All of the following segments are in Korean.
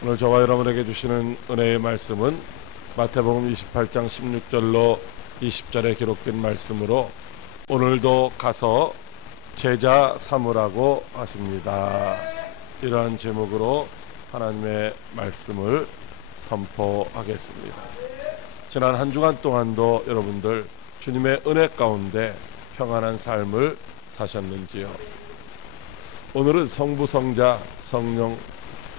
오늘 저와 여러분에게 주시는 은혜의 말씀은 마태복음 28장 16절로 20절에 기록된 말씀으로 오늘도 가서 제자 삼으라고 하십니다. 이러한 제목으로 하나님의 말씀을 선포하겠습니다. 지난 한 주간 동안도 여러분들 주님의 은혜 가운데 평안한 삶을 사셨는지요? 오늘은 성부, 성자, 성령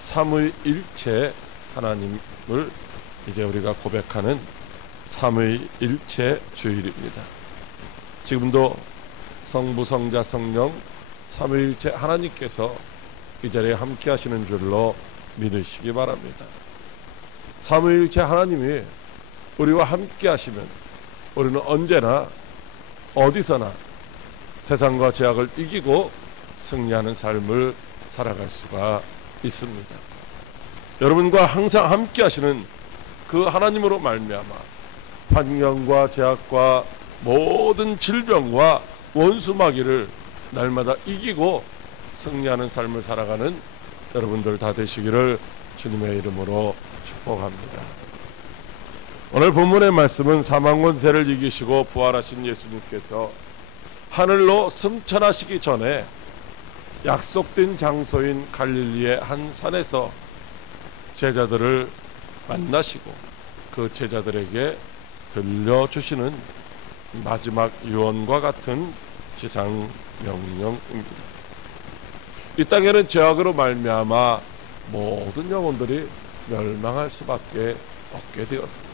삼위일체 하나님을 이제 우리가 고백하는 삼위일체 주일입니다. 지금도 성부, 성자, 성령 삼위일체 하나님께서 이 자리에 함께 하시는 줄로 믿으시기 바랍니다. 삼위일체 하나님이 우리와 함께 하시면 우리는 언제나 어디서나 세상과 제약을 이기고 승리하는 삶을 살아갈 수가 있습니다. 여러분과 항상 함께 하시는 그 하나님으로 말미암아 환경과 제약과 모든 질병과 원수 마귀를 날마다 이기고 승리하는 삶을 살아가는 여러분들 다 되시기를 주님의 이름으로 축복합니다. 오늘 본문의 말씀은 사망 권세를 이기시고 부활하신 예수님께서 하늘로 승천하시기 전에 약속된 장소인 갈릴리의 한 산에서 제자들을 만나시고 그 제자들에게 들려주시는 마지막 유언과 같은 지상 명령입니다. 이 땅에는 죄악으로 말미암아 모든 영혼들이 멸망할 수밖에 없게 되었습니다.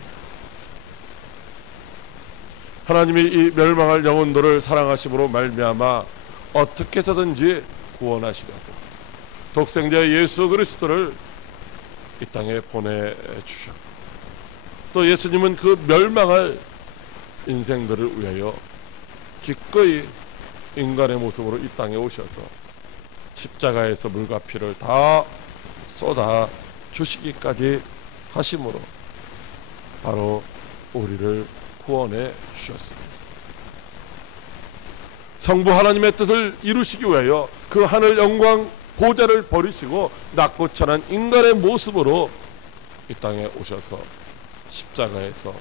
하나님이 이 멸망할 영혼들을 사랑하심으로 말미암아 어떻게 해서든지 구원하시려고 독생자 예수 그리스도를 이 땅에 보내주셨고 또 예수님은 그 멸망할 인생들을 위하여 기꺼이 인간의 모습으로 이 땅에 오셔서 십자가에서 물과 피를 다 쏟아 주시기까지 하심으로 바로 우리를 구원해 주셨습니다. 성부 하나님의 뜻을 이루시기 위하여 그 하늘 영광 보좌를 버리시고 낮고 천한 인간의 모습으로 이 땅에 오셔서 십자가에서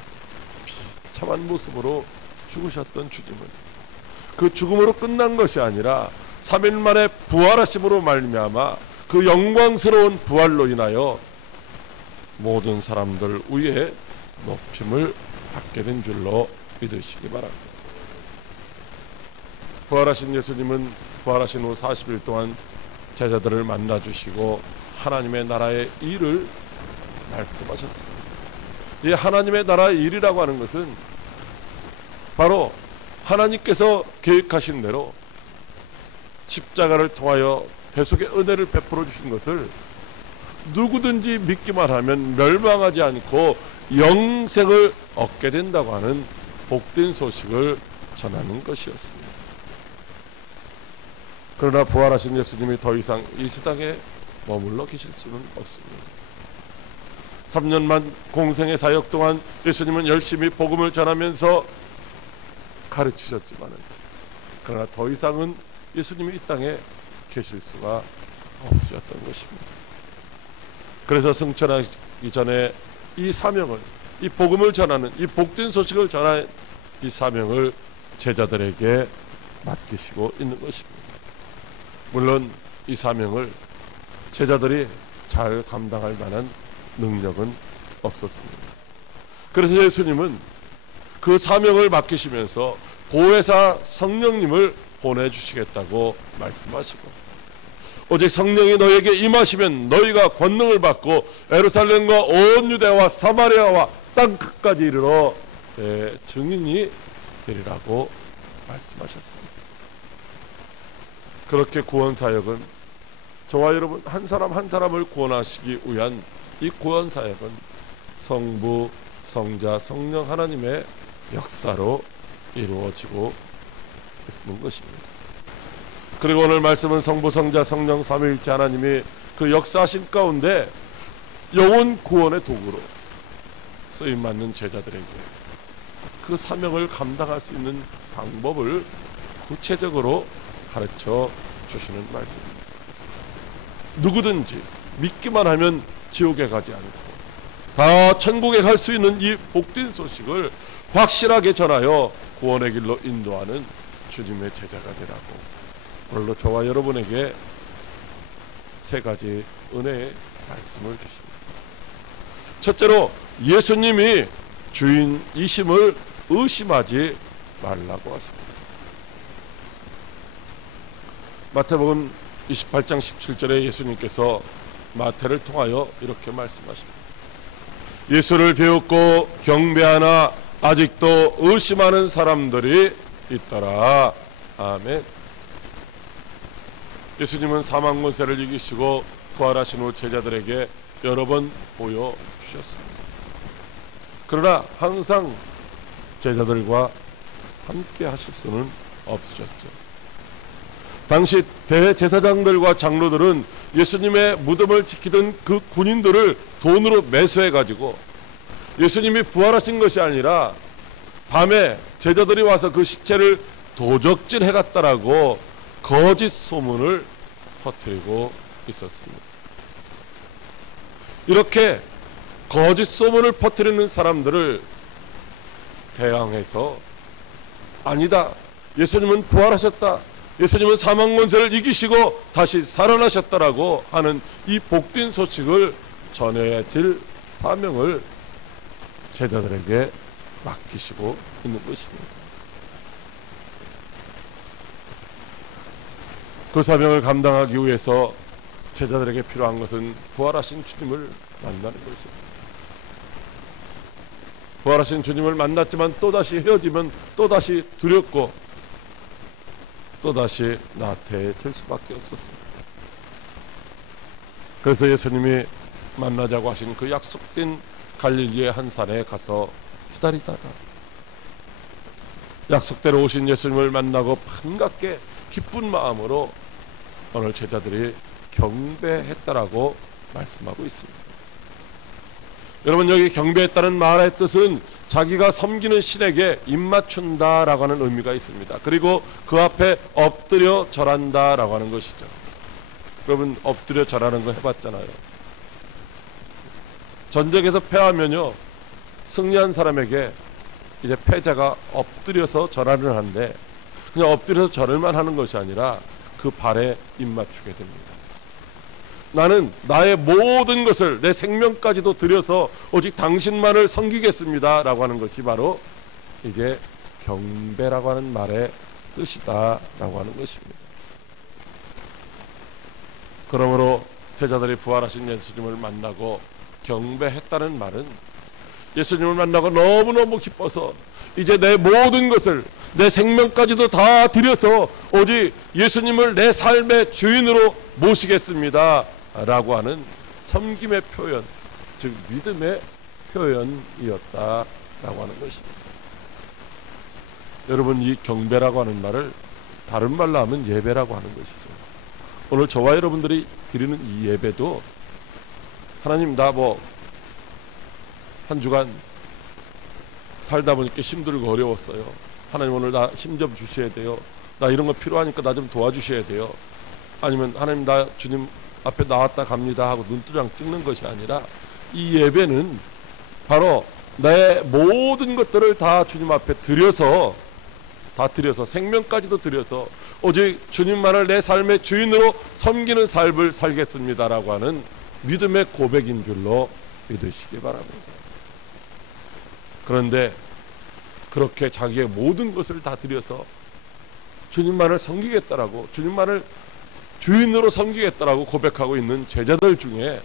비참한 모습으로 죽으셨던 주님은 그 죽음으로 끝난 것이 아니라 3일 만에 부활하심으로 말미암아 그 영광스러운 부활로 인하여 모든 사람들 위에 높임을 받게 된 줄로 믿으시기 바랍니다. 부활하신 예수님은 부활하신 후 40일 동안 제자들을 만나주시고 하나님의 나라의 일을 말씀하셨습니다. 이 하나님의 나라의 일이라고 하는 것은 바로 하나님께서 계획하신 대로 십자가를 통하여 대속의 은혜를 베풀어 주신 것을 누구든지 믿기만 하면 멸망하지 않고 영생을 얻게 된다고 하는 복된 소식을 전하는 것이었습니다. 그러나 부활하신 예수님이 더 이상 이 세상에 머물러 계실 수는 없습니다. 3년만 공생의 사역 동안 예수님은 열심히 복음을 전하면서 가르치셨지만 그러나 더 이상은 예수님이 이 땅에 계실 수가 없으셨던 것입니다. 그래서 승천하기 전에 이 사명을, 이 복음을 전하는, 이 복된 소식을 전하는 이 사명을 제자들에게 맡기시고 있는 것입니다. 물론 이 사명을 제자들이 잘 감당할 만한 능력은 없었습니다. 그래서 예수님은 그 사명을 맡기시면서 보혜사 성령님을 보내주시겠다고 말씀하시고 오직 성령이 너에게 임하시면 너희가 권능을 받고 예루살렘과 온 유대와 사마리아와 땅 끝까지 이르러 내 증인이 되리라고 말씀하셨습니다. 그렇게 구원사역은 저와 여러분 한 사람 한 사람을 구원하시기 위한 이 구원사역은 성부, 성자, 성령 하나님의 역사로 이루어지고 있는 것입니다. 그리고 오늘 말씀은 성부, 성자, 성령 삼위일체 하나님이 그 역사하신 가운데 영혼 구원의 도구로 쓰임받는 제자들에게 그 사명을 감당할 수 있는 방법을 구체적으로 가르쳐 주시는 말씀입니다. 누구든지 믿기만 하면 지옥에 가지 않고 다 천국에 갈 수 있는 이 복된 소식을 확실하게 전하여 구원의 길로 인도하는 주님의 제자가 되라고 오늘도 저와 여러분에게 세 가지 은혜의 말씀을 주십니다. 첫째로 예수님이 주인이심을 의심하지 말라고 하십니다. 마태복음 28장 17절에 예수님께서 마태를 통하여 이렇게 말씀하십니다. 예수를 배웠고 경배하나 아직도 의심하는 사람들이 있더라. 아멘. 예수님은 사망 권세를 이기시고 부활하신 후 제자들에게 여러 번 보여주셨습니다. 그러나 항상 제자들과 함께 하실 수는 없으셨죠. 당시 대제사장들과 장로들은 예수님의 무덤을 지키던 그 군인들을 돈으로 매수해가지고 예수님이 부활하신 것이 아니라 밤에 제자들이 와서 그 시체를 도적질해갔다라고 거짓 소문을 퍼뜨리고 있었습니다. 이렇게 거짓 소문을 퍼뜨리는 사람들을 대항해서 아니다, 예수님은 부활하셨다, 예수님은 사망 권세를 이기시고 다시 살아나셨다라고 하는 이 복된 소식을 전해야 될 사명을 제자들에게 맡기시고 있는 것입니다. 그 사명을 감당하기 위해서 제자들에게 필요한 것은 부활하신 주님을 만나는 것이었습니다. 부활하신 주님을 만났지만 또다시 헤어지면 또다시 두렵고 또다시 나태해질 수밖에 없었습니다. 그래서 예수님이 만나자고 하신 그 약속된 갈릴리의 한 산에 가서 기다리다가 약속대로 오신 예수님을 만나고 반갑게 기쁜 마음으로 오늘 제자들이 경배했다라고 말씀하고 있습니다. 여러분, 여기 경배했다는 말의 뜻은 자기가 섬기는 신에게 입맞춘다라고 하는 의미가 있습니다. 그리고 그 앞에 엎드려 절한다라고 하는 것이죠. 여러분, 엎드려 절하는 거 해봤잖아요. 전쟁에서 패하면요, 승리한 사람에게 이제 패자가 엎드려서 절하는 하는데, 그냥 엎드려서 절을만 하는 것이 아니라 그 발에 입맞추게 됩니다. 나는 나의 모든 것을, 내 생명까지도 들여서 오직 당신만을 섬기겠습니다 라고 하는 것이 바로 이게 경배라고 하는 말의 뜻이다 라고 하는 것입니다. 그러므로 제자들이 부활하신 예수님을 만나고 경배했다는 말은 예수님을 만나고 너무너무 기뻐서 이제 내 모든 것을, 내 생명까지도 다 들여서 오직 예수님을 내 삶의 주인으로 모시겠습니다 라고 하는 섬김의 표현, 즉 믿음의 표현이었다라고 하는 것입니다. 여러분, 이 경배라고 하는 말을 다른 말로 하면 예배라고 하는 것이죠. 오늘 저와 여러분들이 드리는 이 예배도 하나님, 나 한 주간 살다 보니까 힘들고 어려웠어요. 하나님, 오늘 나 힘 좀 주셔야 돼요. 나 이런 거 필요하니까 나 좀 도와주셔야 돼요. 아니면 하나님, 나 주님 앞에 나왔다 갑니다 하고 눈두장 찍는 것이 아니라 이 예배는 바로 내 모든 것들을 다 주님 앞에 드려서, 생명까지도 드려서 오직 주님만을 내 삶의 주인으로 섬기는 삶을 살겠습니다라고 하는 믿음의 고백인 줄로 믿으시기 바랍니다. 그런데 그렇게 자기의 모든 것을 다 드려서 주님만을 섬기겠다라고, 주님만을 주인으로 섬기겠다라고 고백하고 있는 제자들 중에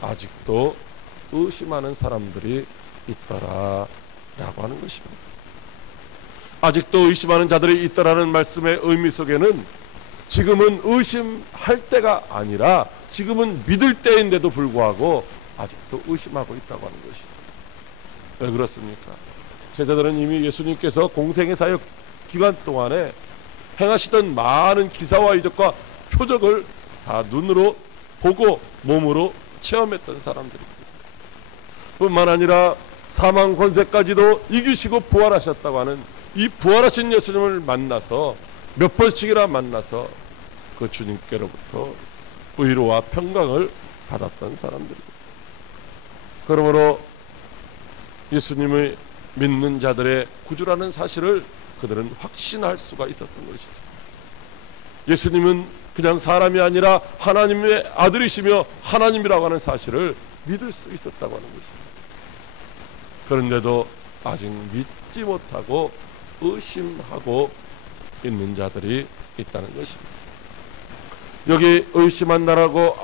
아직도 의심하는 사람들이 있더라 라고 하는 것입니다. 아직도 의심하는 자들이 있더라는 말씀의 의미 속에는 지금은 의심할 때가 아니라 지금은 믿을 때인데도 불구하고 아직도 의심하고 있다고 하는 것이죠. 왜 그렇습니까? 제자들은 이미 예수님께서 공생의 사역 기간 동안에 행하시던 많은 기사와 이적과 표적을 다 눈으로 보고 몸으로 체험했던 사람들입니다. 뿐만 아니라 사망 권세까지도 이기시고 부활하셨다고 하는 이 부활하신 예수님을 만나서 몇 번씩이나 만나서 그 주님께로부터 위로와 평강을 받았던 사람들입니다. 그러므로 예수님을 믿는 자들의 구주라는 사실을 그들은 확신할 수가 있었던 것이죠. 예수님은 그냥 사람이 아니라 하나님의 아들이시며 하나님이라고 하는 사실을 믿을 수 있었다고 하는 것입니다. 그런데도 아직 믿지 못하고 의심하고 있는 자들이 있다는 것입니다. 여기 의심한다라고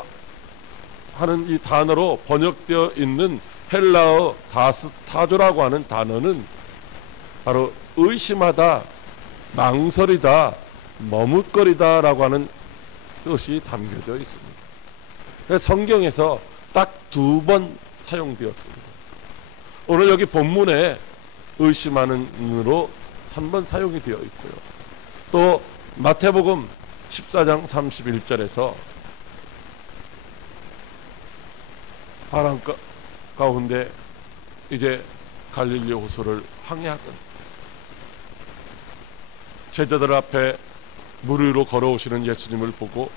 하는 이 단어로 번역되어 있는 헬라어 다스타조라고 하는 단어는 바로 의심하다, 망설이다, 머뭇거리다라고 하는 뜻이 담겨져 있습니다. 그래서 성경에서 딱 2번 사용되었습니다. 오늘 여기 본문에 의심하는으로 한 번 사용이 되어 있고요. 또 마태복음 14장 31절에서 바람 가운데 이제 갈릴리 호수를 항해하던 제자들 앞에 물 위로 걸어오시는 예수님을 보고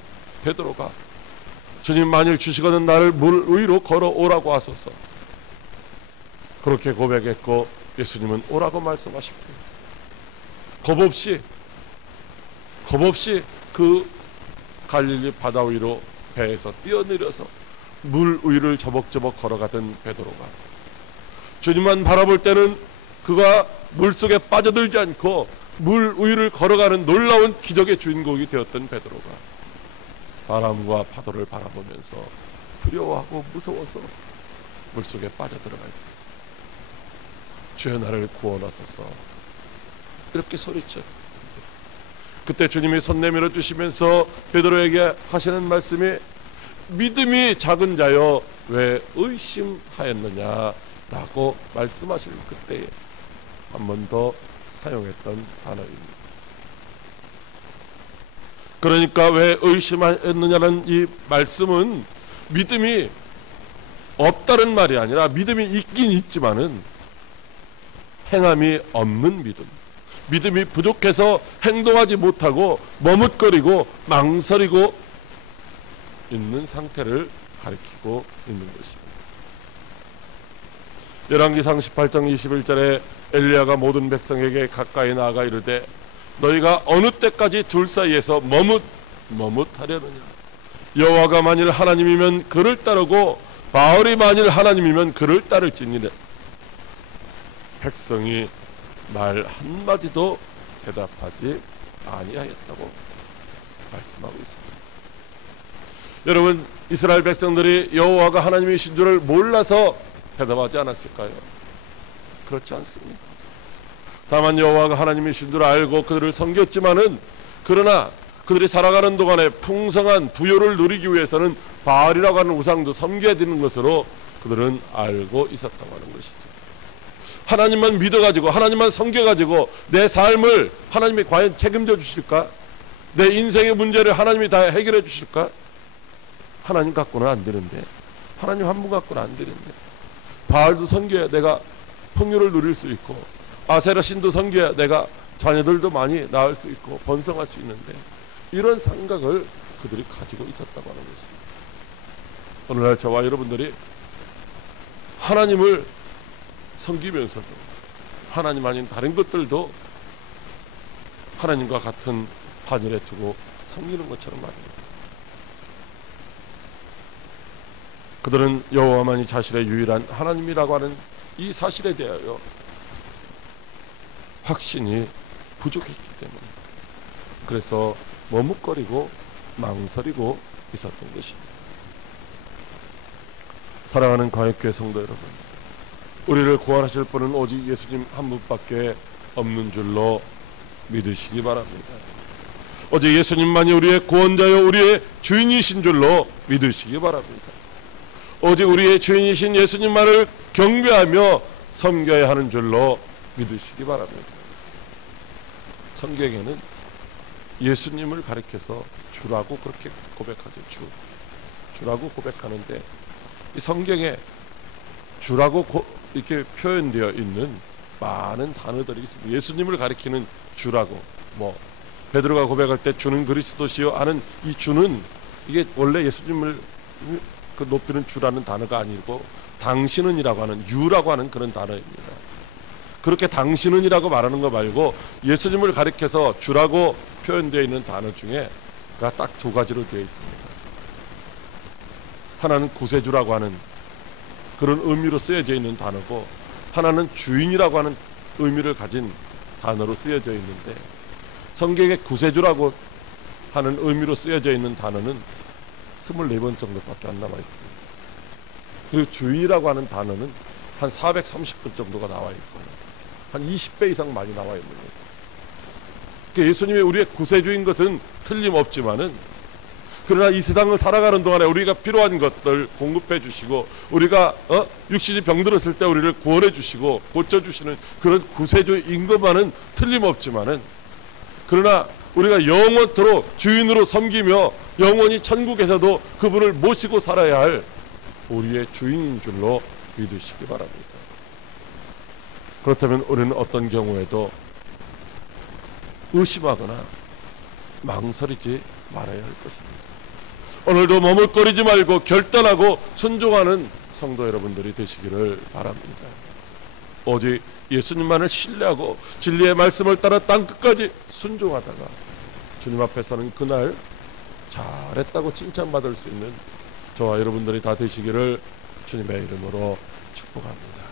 베드로가 주님 만일 주시거든 나를 물 위로 걸어오라고 하소서. 그렇게 고백했고 예수님은 오라고 말씀하십니다. 겁없이 그 갈릴리 바다 위로 배에서 뛰어내려서 물 위를 저벅저벅 걸어가던 베드로가 주님만 바라볼 때는 그가 물속에 빠져들지 않고 물 위를 걸어가는 놀라운 기적의 주인공이 되었던 베드로가 바람과 파도를 바라보면서 두려워하고 무서워서 물속에 빠져들어갈 때 주여 나를 구원하소서 이렇게 소리쳐. 그때 주님이 손 내밀어 주시면서 베드로에게 하시는 말씀이 믿음이 작은 자여 왜 의심하였느냐라고 말씀하실 그때에 한 번 더 사용했던 단어입니다. 그러니까 왜 의심하였느냐는 이 말씀은 믿음이 없다는 말이 아니라 믿음이 있긴 있지만은 행함이 없는 믿음이 부족해서 행동하지 못하고 머뭇거리고 망설이고 있는 상태를 가리키고 있는 것입니다. 열왕기상 18장 21절에 엘리야가 모든 백성에게 가까이 나아가 이르되 너희가 어느 때까지 둘 사이에서 머뭇하려느냐. 여호와가 만일 하나님이면 그를 따르고 바알이 만일 하나님이면 그를 따를지니라. 백성이 말 한마디도 대답하지 아니하였다고 말씀하고 있습니다. 여러분, 이스라엘 백성들이 여호와가 하나님이신 줄을 몰라서 대답하지 않았을까요? 그렇지 않습니다. 다만 여호와가 하나님이신 줄 알고 그들을 섬겼지만은 그러나 그들이 살아가는 동안에 풍성한 부요를 누리기 위해서는 바알이라고 하는 우상도 섬겨야 되는 것으로 그들은 알고 있었다고 하는 것이죠. 하나님만 믿어가지고 하나님만 섬겨가지고 내 삶을 하나님이 과연 책임져 주실까? 내 인생의 문제를 하나님이 다 해결해 주실까? 하나님 갖고는 안 되는데, 하나님 한 분 갖고는 안 되는데, 바알도 섬겨야 내가 풍요를 누릴 수 있고 아세라 신도 섬겨야 내가 자녀들도 많이 낳을 수 있고 번성할 수 있는데, 이런 생각을 그들이 가지고 있었다고 하는 것입니다. 오늘날 저와 여러분들이 하나님을 섬기면서도 하나님 아닌 다른 것들도 하나님과 같은 반열에 두고 섬기는 것처럼 말입니다. 그들은 여호와만이 자신의 유일한 하나님이라고 하는 이 사실에 대하여 확신이 부족했기 때문에 그래서 머뭇거리고 망설이고 있었던 것입니다. 사랑하는 광역교회 성도 여러분, 우리를 구원하실 분은 오직 예수님 한 분밖에 없는 줄로 믿으시기 바랍니다. 오직 예수님만이 우리의 구원자요 우리의 주인이신 줄로 믿으시기 바랍니다. 오직 우리의 주인이신 예수님만을 경배하며 섬겨야 하는 줄로 믿으시기 바랍니다. 성경에는 예수님을 가리켜서 주라고 그렇게 고백하죠. 주라고 고백하는데 이 성경에 주라고 이렇게 표현되어 있는 많은 단어들이 있습니다. 예수님을 가리키는 주라고, 베드로가 고백할 때 주는 그리스도시요 하는 이 주는 이게 원래 예수님을 그 높이는 주라는 단어가 아니고 당신은이라고 하는 유라고 하는 그런 단어입니다. 그렇게 당신은이라고 말하는 거 말고 예수님을 가리켜서 주라고 표현되어 있는 단어 중에 딱 두 가지로 되어 있습니다. 하나는 구세주라고 하는 그런 의미로 쓰여져 있는 단어고, 하나는 주인이라고 하는 의미를 가진 단어로 쓰여져 있는데, 성경에 구세주라고 하는 의미로 쓰여져 있는 단어는 24번 정도밖에 안 남아 있습니다. 그리고 주인이라고 하는 단어는 한 430번 정도가 나와 있고요. 한 20배 이상 많이 나와 있는 거예요. 그러니까 예수님이 우리의 구세주인 것은 틀림없지만은, 그러나 이 세상을 살아가는 동안에 우리가 필요한 것들 공급해 주시고, 우리가 육신이 병들었을 때 우리를 구원해 주시고 고쳐 주시는 그런 구세주인 것만은 틀림없지만은, 그러나 우리가 영원토록 주인으로 섬기며 영원히 천국에서도 그분을 모시고 살아야 할 우리의 주인인 줄로 믿으시기 바랍니다. 그렇다면 우리는 어떤 경우에도 의심하거나 망설이지 말아야 할 것입니다. 오늘도 머뭇거리지 말고 결단하고 순종하는 성도 여러분들이 되시기를 바랍니다. 오직 예수님만을 신뢰하고 진리의 말씀을 따라 땅끝까지 순종하다가 주님 앞에 서는 그날 잘했다고 칭찬받을 수 있는 저와 여러분들이 다 되시기를 주님의 이름으로 축복합니다.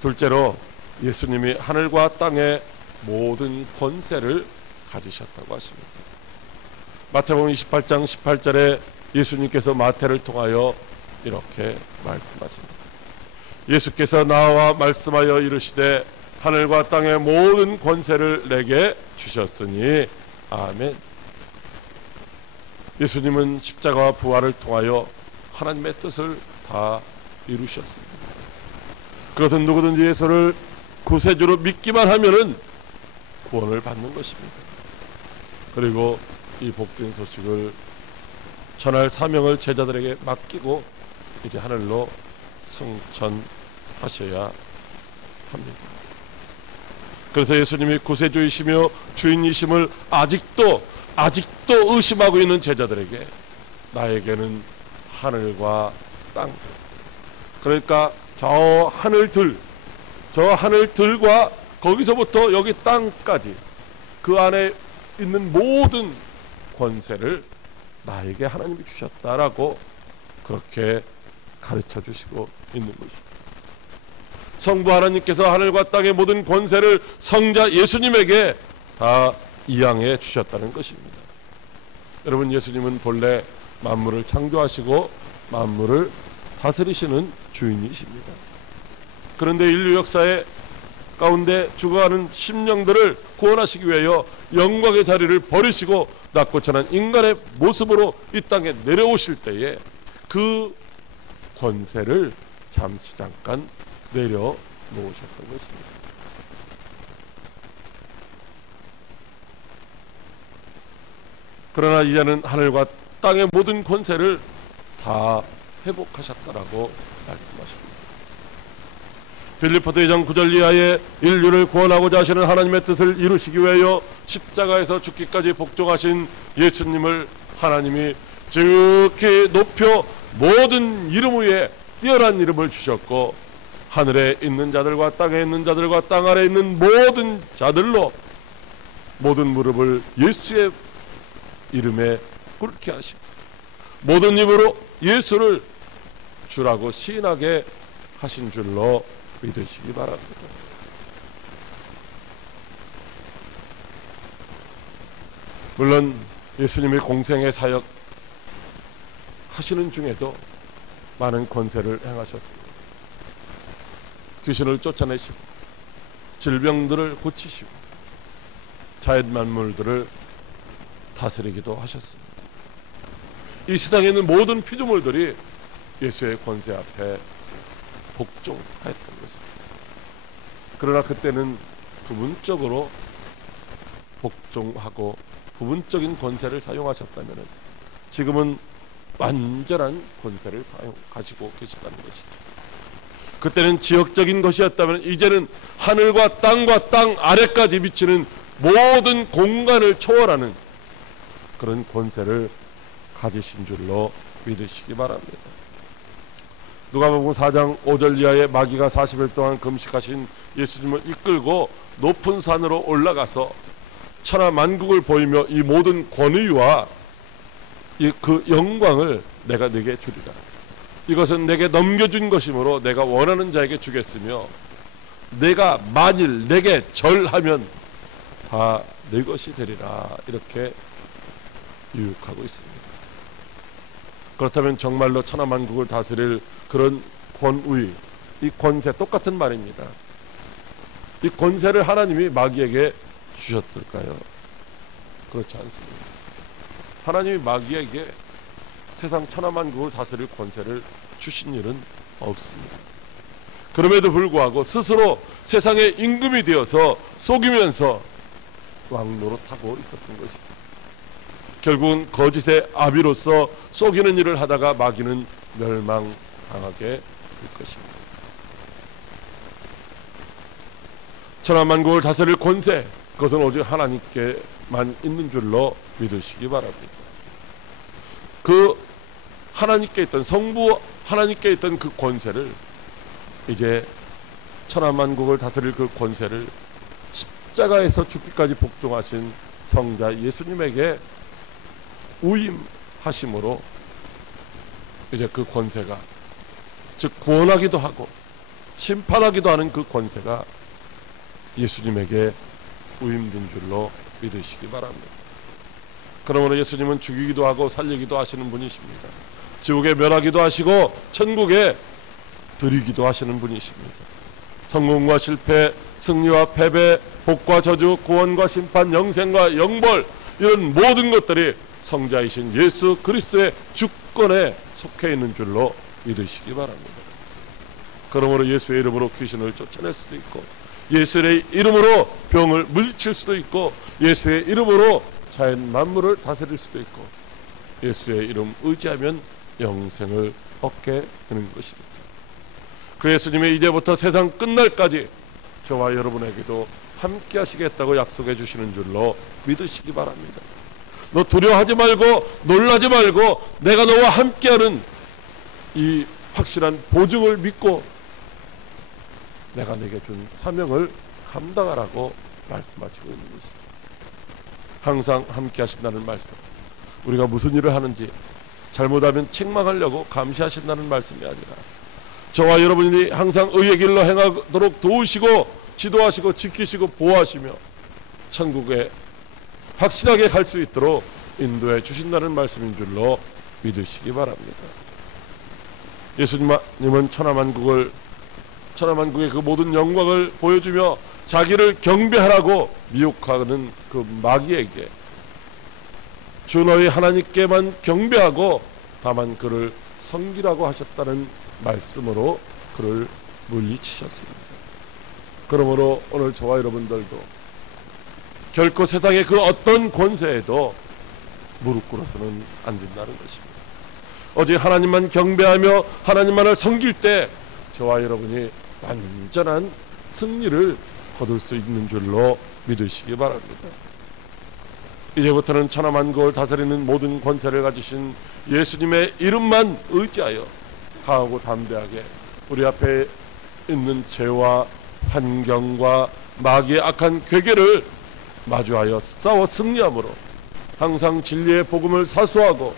둘째로, 예수님이 하늘과 땅의 모든 권세를 가지셨다고 하십니다. 마태복음 28장 18절에 예수님께서 마태를 통하여 이렇게 말씀하십니다. 예수께서 나와 말씀하여 이르시되 하늘과 땅의 모든 권세를 내게 주셨으니 아멘. 예수님은 십자가와 부활을 통하여 하나님의 뜻을 다 이루셨습니다. 그것은 누구든지 예수를 구세주로 믿기만 하면은 구원을 받는 것입니다. 그리고 이 복된 소식을 전할 사명을 제자들에게 맡기고 이제 하늘로 승천하셔야 합니다. 그래서 예수님이 구세주이시며 주인이심을 아직도 의심하고 있는 제자들에게 나에게는 하늘과 땅, 그러니까 저 하늘들과 거기서부터 여기 땅까지 그 안에 있는 모든 권세를 나에게 하나님이 주셨다라고 그렇게 가르쳐 주시고 있는 것이죠. 성부 하나님께서 하늘과 땅의 모든 권세를 성자 예수님에게 다 이양해 주셨다는 것입니다. 여러분, 예수님은 본래 만물을 창조하시고 만물을 다스리시는 주인이십니다. 그런데 인류 역사의 가운데 죽어가는 심령들을 구원하시기 위하여 영광의 자리를 버리시고 낮고 천한 인간의 모습으로 이 땅에 내려오실 때에 그 권세를 잠깐 내려놓으셨던 것입니다. 그러나 이제는 하늘과 땅의 모든 권세를 다 회복하셨다라고 말씀하시고 있습니다. 빌립보서 2장 9절 이하에 인류를 구원하고자 하시는 하나님의 뜻을 이루시기 위하여 십자가에서 죽기까지 복종하신 예수님을 하나님이 지극히 높여 모든 이름 위에 뛰어난 이름을 주셨고, 하늘에 있는 자들과 땅에 있는 자들과 땅 아래에 있는 모든 자들로 모든 무릎을 예수의 이름에 꿇게 하시고 모든 입으로 예수를 주라고 시인하게 하신 줄로 믿으시기 바랍니다. 물론 예수님이 공생의 사역 하시는 중에도 많은 권세를 행하셨습니다. 귀신을 쫓아내시고 질병들을 고치시고 자연 만물들을 다스리기도 하셨습니다. 이 세상에 있는 모든 피조물들이 예수의 권세 앞에 복종하였던 것입니다. 그러나 그때는 부분적으로 복종하고 부분적인 권세를 사용하셨다면 지금은 완전한 권세를 가지고 계시다는 것이죠. 그때는 지역적인 것이었다면 이제는 하늘과 땅 아래까지 미치는 모든 공간을 초월하는 그런 권세를 가지신 줄로 믿으시기 바랍니다. 누가복음 4장 5절 이하에 마귀가 40일 동안 금식하신 예수님을 이끌고 높은 산으로 올라가서 천하 만국을 보이며 이 모든 권위와 그 영광을 내가 네게 주리라. 이것은 내게 넘겨준 것이므로 내가 원하는 자에게 주겠으며 내가 만일 내게 절하면 다 내 것이 되리라. 이렇게 유혹하고 있습니다. 그렇다면 정말로 천하 만국을 다스릴 그런 권위, 이 권세, 똑같은 말입니다. 이 권세를 하나님이 마귀에게 주셨을까요? 그렇지 않습니다. 하나님이 마귀에게 세상 천하 만국을 다스릴 권세를 주신 일은 없습니다. 그럼에도 불구하고 스스로 세상의 임금이 되어서 속이면서 왕노릇하고 있었던 것이죠. 결국은 거짓의 아비로서 속이는 일을 하다가 마귀는 멸망당하게 될 것입니다. 천하 만국을 다스릴 권세, 그것은 오직 하나님께만 있는 줄로 믿으시기 바랍니다. 그 하나님께 있던, 성부 하나님께 있던 그 권세를, 이제 천하 만국을 다스릴 그 권세를 십자가에서 죽기까지 복종하신 성자 예수님에게 우임하심으로 이제 그 권세가, 즉 구원하기도 하고 심판하기도 하는 그 권세가 예수님에게 우임된 줄로 믿으시기 바랍니다. 그러므로 예수님은 죽이기도 하고 살리기도 하시는 분이십니다. 지옥에 멸하기도 하시고 천국에 드리기도 하시는 분이십니다. 성공과 실패, 승리와 패배, 복과 저주, 구원과 심판, 영생과 영벌, 이런 모든 것들이 성자이신 예수 그리스도의 주권에 속해 있는 줄로 믿으시기 바랍니다. 그러므로 예수의 이름으로 귀신을 쫓아낼 수도 있고, 예수의 이름으로 병을 물리칠 수도 있고, 예수의 이름으로 자연 만물을 다스릴 수도 있고, 예수의 이름 의지하면 영생을 얻게 되는 것입니다. 그 예수님이 이제부터 세상 끝날까지 저와 여러분에게도 함께 하시겠다고 약속해 주시는 줄로 믿으시기 바랍니다. 너 두려워하지 말고 놀라지 말고 내가 너와 함께하는 이 확실한 보증을 믿고 내가 내게 준 사명을 감당하라고 말씀하시고 있는 것이죠. 항상 함께 하신다는 말씀, 우리가 무슨 일을 하는지 잘못하면 책망하려고 감시하신다는 말씀이 아니라 저와 여러분이 항상 의의 길로 행하도록 도우시고 지도하시고 지키시고 보호하시며 천국에 확실하게 갈 수 있도록 인도해 주신다는 말씀인 줄로 믿으시기 바랍니다. 예수님은 천하만국의 그 모든 영광을 보여주며 자기를 경배하라고 미혹하는 그 마귀에게 주 너희 하나님께만 경배하고 다만 그를 섬기라고 하셨다는 말씀으로 그를 물리치셨습니다. 그러므로 오늘 저와 여러분들도 결코 세상의 그 어떤 권세에도 무릎 꿇어서는 안 된다는 것입니다. 오직 하나님만 경배하며 하나님만을 섬길 때 저와 여러분이 완전한 승리를 거둘 수 있는 줄로 믿으시기 바랍니다. 이제부터는 천하만국을 다스리는 모든 권세를 가지신 예수님의 이름만 의지하여 강하고 담대하게 우리 앞에 있는 죄와 환경과 마귀의 악한 괴계를 마주하여 싸워 승리함으로 항상 진리의 복음을 사수하고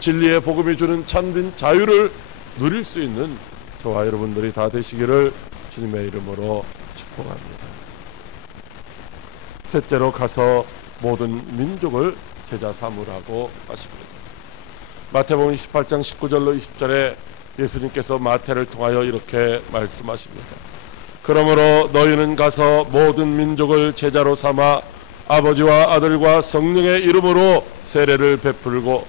진리의 복음이 주는 참된 자유를 누릴 수 있는 저와 여러분들이 다 되시기를 주님의 이름으로 축복합니다. 셋째로 가서 모든 민족을 제자 삼으라고 하십니다. 마태복음 28장 19절로 20절에 예수님께서 마태를 통하여 이렇게 말씀하십니다. 그러므로 너희는 가서 모든 민족을 제자로 삼아 아버지와 아들과 성령의 이름으로 세례를 베풀고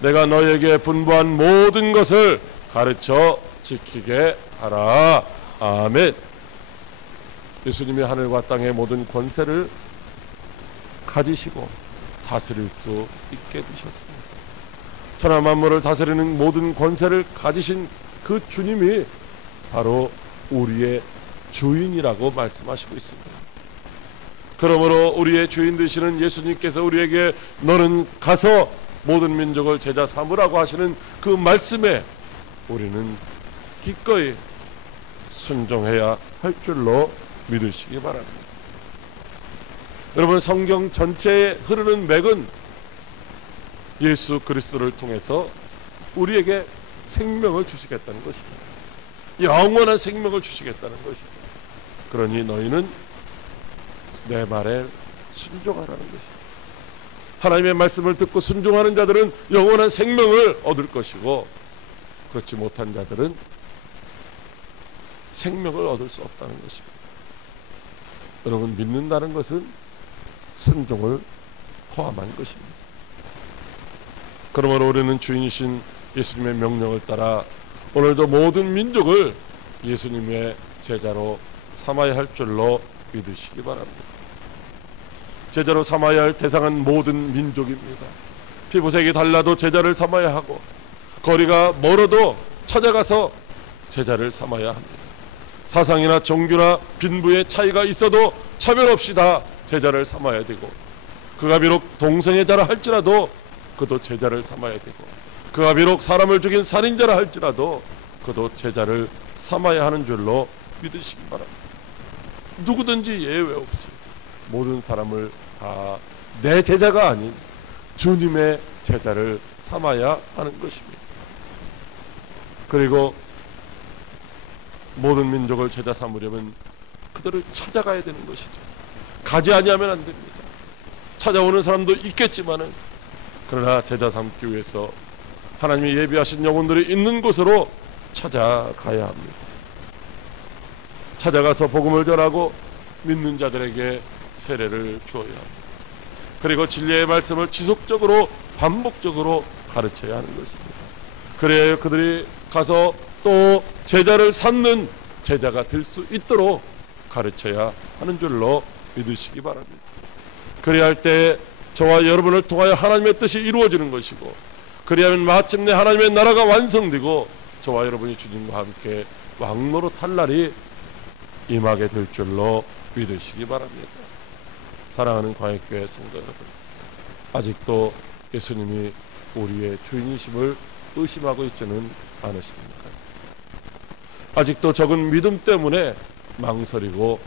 내가 너희에게 분부한 모든 것을 가르쳐 지키게 하라. 아멘. 예수님이 하늘과 땅의 모든 권세를 가지시고 다스릴 수 있게 되셨습니다. 천하 만물을 다스리는 모든 권세를 가지신 그 주님이 바로 우리의 주인이라고 말씀하시고 있습니다. 그러므로 우리의 주인 되시는 예수님께서 우리에게 너는 가서 모든 민족을 제자 삼으라고 하시는 그 말씀에 우리는 기꺼이 순종해야 할 줄로 믿으시기 바랍니다. 여러분, 성경 전체에 흐르는 맥은 예수 그리스도를 통해서 우리에게 생명을 주시겠다는 것입니다. 영원한 생명을 주시겠다는 것입니다. 그러니 너희는 내 말에 순종하라는 것입니다. 하나님의 말씀을 듣고 순종하는 자들은 영원한 생명을 얻을 것이고, 그렇지 못한 자들은 생명을 얻을 수 없다는 것입니다. 여러분, 믿는다는 것은 순종을 포함한 것입니다. 그러므로 우리는 주인이신 예수님의 명령을 따라 오늘도 모든 민족을 예수님의 제자로 삼아야 할 줄로 믿으시기 바랍니다. 제자로 삼아야 할 대상은 모든 민족입니다. 피부색이 달라도 제자를 삼아야 하고, 거리가 멀어도 찾아가서 제자를 삼아야 합니다. 사상이나 종교나 빈부의 차이가 있어도 차별 없이 다 제자를 삼아야 되고, 그가 비록 동성애자라 할지라도 그도 제자를 삼아야 되고, 그가 비록 사람을 죽인 살인자라 할지라도 그도 제자를 삼아야 하는 줄로 믿으시기 바랍니다. 누구든지 예외 없이 모든 사람을 다 내 제자가 아닌 주님의 제자를 삼아야 하는 것입니다. 그리고 모든 민족을 제자 삼으려면 그들을 찾아가야 되는 것이죠. 가지 아니하면 안 됩니다. 찾아오는 사람도 있겠지만은, 그러나 제자 삼기 위해서 하나님이 예비하신 영혼들이 있는 곳으로 찾아가야 합니다. 찾아가서 복음을 전하고 믿는 자들에게 세례를 주어야 합니다. 그리고 진리의 말씀을 지속적으로 반복적으로 가르쳐야 하는 것입니다. 그래야 그들이 가서 또 제자를 삼는 제자가 될 수 있도록 가르쳐야 하는 줄로 믿으시기 바랍니다. 그래야 할 때 저와 여러분을 통하여 하나님의 뜻이 이루어지는 것이고, 그리하면 마침내 하나님의 나라가 완성되고 저와 여러분이 주님과 함께 왕노릇할 날이 임하게 될 줄로 믿으시기 바랍니다. 사랑하는 광역교회 성도 여러분, 아직도 예수님이 우리의 주인이심을 의심하고 있지는 않으십니까? 아직도 적은 믿음 때문에 망설이고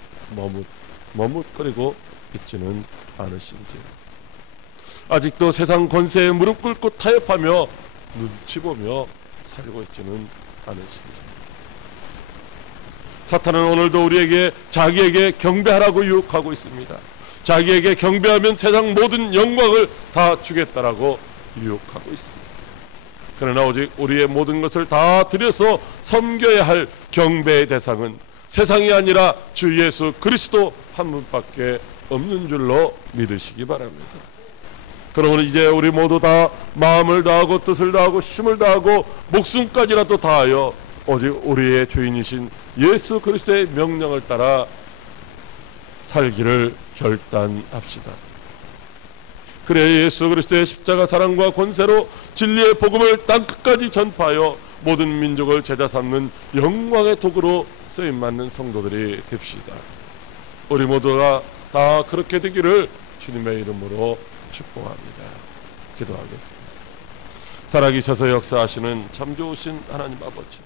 머뭇거리고 있지는 않으신지, 아직도 세상 권세에 무릎 꿇고 타협하며 눈치 보며 살고 있지는 않으신지. 사탄은 오늘도 우리에게 자기에게 경배하라고 유혹하고 있습니다. 자기에게 경배하면 세상 모든 영광을 다 주겠다라고 유혹하고 있습니다. 그러나 오직 우리의 모든 것을 다 들여서 섬겨야 할 경배의 대상은 세상이 아니라 주 예수 그리스도 한 분밖에 없는 줄로 믿으시기 바랍니다. 그러므로 이제 우리 모두 다 마음을 다하고 뜻을 다하고 힘을 다하고 목숨까지라도 다하여 오직 우리의 주인이신 예수 그리스도의 명령을 따라 살기를 결단합시다. 그래야 예수 그리스도의 십자가 사랑과 권세로 진리의 복음을 땅끝까지 전파하여 모든 민족을 제자 삼는 영광의 도구로 쓰임받는 성도들이 됩시다. 우리 모두가 다 그렇게 되기를 주님의 이름으로 축복합니다. 기도하겠습니다. 살아계셔서 역사하시는 참 좋으신 하나님 아버지,